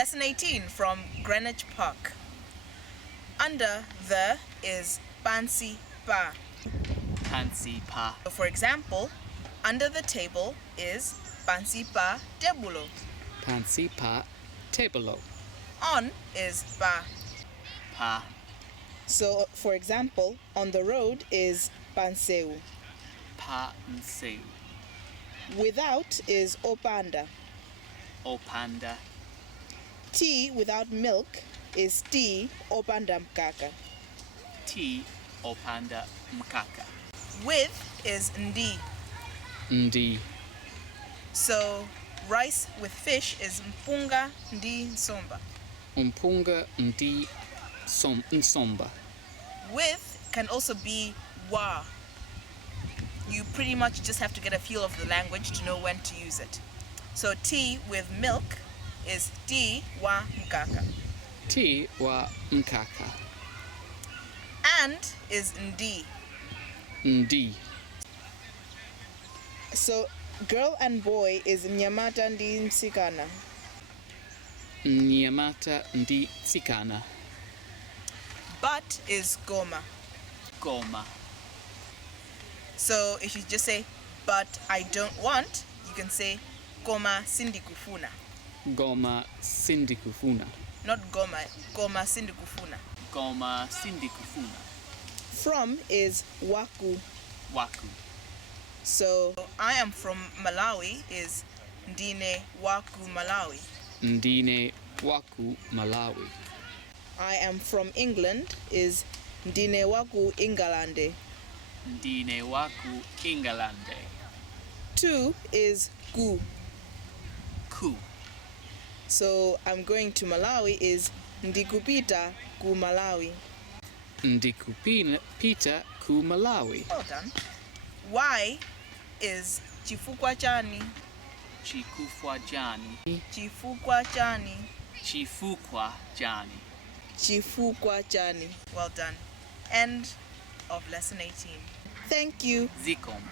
Lesson 18 from Greenwich Park. Under the is pansi pa. Pansi pa. So for example, under the table is pansi pa tebulo. Pansi pa tebulo. On is pa. Pa. So for example, on the road is nseu. Pa nseu. Without is opanda. Opanda. Tea without milk is tiyi, opanda, mkaka. Tiyi, opanda, mkaka. With is Ndi. So rice with fish is mpunga, nsomba. Mpunga, nsomba. With can also be wa. You pretty much just have to get a feel of the language to know when to use it. So tea with milk is tiyi wa mkaka. Tiyi wa mkaka. And is Ndi. So girl and boy is mnyamata mtsikana. Mnyamata mtsikana. But is koma. Koma. So if you just say, but I don't want, you can say, koma sindikufuna. Goma sindikufuna. Not goma, koma sindikufuna. Goma sindikufuna. From is waku. Waku. So I am from Malawi is ndine waku Malawi. Ndine waku Malawi. I am from England is ndine waku Ingalande. Ndine waku Ingalande. Two is ku. Ku. So I'm going to Malawi is ndikupita ku Malawi. Ndikupita ku Malawi. Well done. Y is chifukwa chani. Chifukwa chani. Chifukwa chani. Chifukwa chani. Chifukwa chani. Well done. End of lesson 18. Thank you. Zikom.